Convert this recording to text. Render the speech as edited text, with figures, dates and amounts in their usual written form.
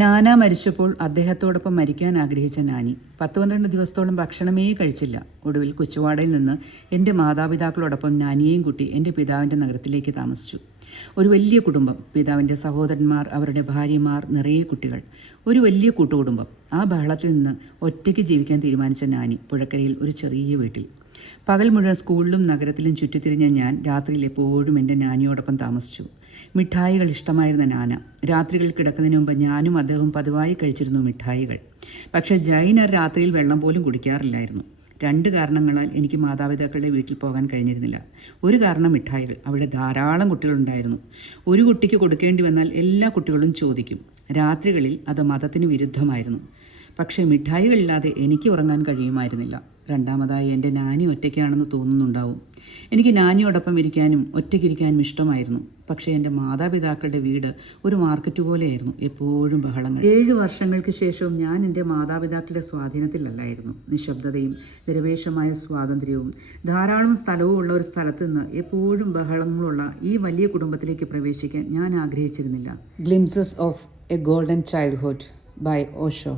നാന മരിച്ചപ്പോൾ അദ്ദേഹത്തോടൊപ്പം മരിക്കാൻ ആഗ്രഹിച്ച നാനി 10-12 ദിവസത്തോളം ഭക്ഷണമേ കഴിച്ചില്ല. ഒടുവിൽ കുച്ചുവാടയിൽ നിന്ന് എൻ്റെ മാതാപിതാക്കളോടൊപ്പം നാനിയെയും കൂട്ടി എൻ്റെ പിതാവിൻ്റെ നഗരത്തിലേക്ക് താമസിച്ചു. ഒരു വലിയ കുടുംബം, പിതാവിൻ്റെ സഹോദരന്മാർ, അവരുടെ ഭാര്യമാർ, നിറയെ കുട്ടികൾ, ഒരു വലിയ കൂട്ടുകുടുംബം. ആ ബഹളത്തിൽ നിന്ന് ഒറ്റയ്ക്ക് ജീവിക്കാൻ തീരുമാനിച്ച നാനി പുഴക്കരയിൽ ഒരു ചെറിയ വീട്ടിൽ. പകൽ മുഴുവൻ സ്കൂളിലും നഗരത്തിലും ചുറ്റിത്തിരിഞ്ഞ ഞാൻ രാത്രിയിൽ എപ്പോഴും എൻ്റെ നാനിയോടൊപ്പം താമസിച്ചു. മിഠായികൾ ഇഷ്ടമായിരുന്ന നാന. രാത്രികൾ കിടക്കുന്നതിന് മുമ്പ് ഞാനും അദ്ദേഹവും പതിവായി കഴിച്ചിരുന്നു മിഠായികൾ. പക്ഷേ ജൈനർ രാത്രിയിൽ വെള്ളം പോലും കുടിക്കാറില്ലായിരുന്നു. 2 കാരണങ്ങളാൽ എനിക്ക് മാതാപിതാക്കളുടെ വീട്ടിൽ പോകാൻ കഴിഞ്ഞിരുന്നില്ല. ഒരു കാരണം മിഠായികൾ. അവിടെ ധാരാളം കുട്ടികളുണ്ടായിരുന്നു. ഒരു കുട്ടിക്ക് കൊടുക്കേണ്ടി വന്നാൽ എല്ലാ കുട്ടികളും ചോദിക്കും. രാത്രികളിൽ അത് മതത്തിന് വിരുദ്ധമായിരുന്നു. പക്ഷേ മിഠായികളില്ലാതെ എനിക്ക് ഉറങ്ങാൻ കഴിയുമായിരുന്നില്ല. രണ്ടാമതായി എൻ്റെ നാനി ഒറ്റയ്ക്കാണെന്ന് തോന്നുന്നുണ്ടാവും. എനിക്ക് നാനിയോടൊപ്പം ഇരിക്കാനും ഒറ്റയ്ക്കിരിക്കാനും ഇഷ്ടമായിരുന്നു. പക്ഷേ എൻ്റെ മാതാപിതാക്കളുടെ വീട് ഒരു മാർക്കറ്റ് പോലെയായിരുന്നു. എപ്പോഴും ബഹളങ്ങൾ. 7 വർഷങ്ങൾക്ക് ശേഷവും ഞാൻ എൻ്റെ മാതാപിതാക്കളുടെ സ്വാധീനത്തിലല്ലായിരുന്നു. നിശബ്ദതയും നിരപേക്ഷമായ സ്വാതന്ത്ര്യവും ധാരാളം സ്ഥലവും ഉള്ള ഒരു സ്ഥലത്ത് നിന്ന് എപ്പോഴും ബഹളങ്ങളുള്ള ഈ വലിയ കുടുംബത്തിലേക്ക് പ്രവേശിക്കാൻ ഞാൻ ആഗ്രഹിച്ചിരുന്നില്ല. Glimpses of a Golden Childhood by Osho.